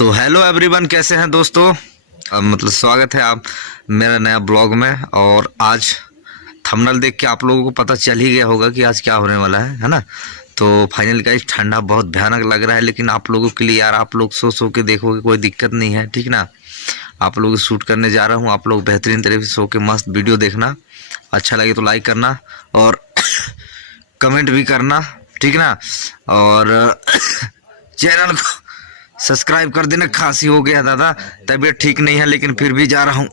तो hello everyone, कैसे हैं दोस्तों। मतलब स्वागत है आप मेरा नया ब्लॉग में। और आज थंबनेल देख के आप लोगों को पता चल ही गया होगा कि आज क्या होने वाला है ना। तो फाइनल गाइस, ठंडा बहुत भयानक लग रहा है, लेकिन आप लोगों के लिए यार, आप लोग सो के देखोगे, कोई दिक्कत नहीं है, ठीक ना। आप लोग शूट करने जा रहा हूँ, आप लोग बेहतरीन तरीके से सो के मस्त वीडियो देखना। अच्छा लगे तो लाइक करना और कमेंट भी करना, ठीक ना। और चैनल को सब्सक्राइब कर देना। खांसी हो गया दादा, तबीयत ठीक नहीं है, लेकिन फिर भी जा रहा हूँ,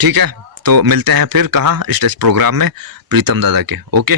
ठीक है। तो मिलते हैं फिर कहाँ, स्टेज प्रोग्राम में प्रीतम दादा के। ओके।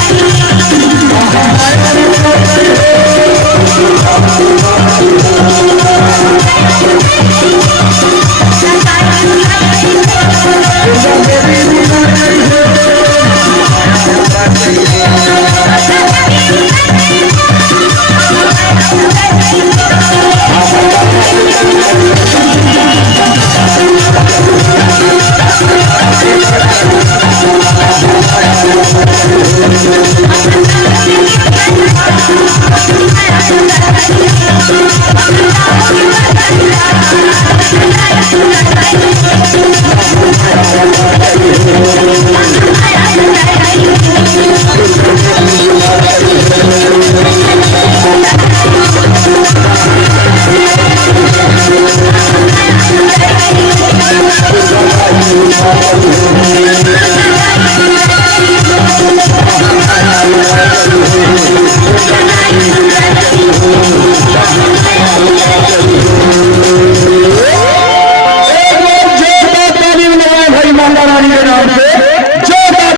Thank you.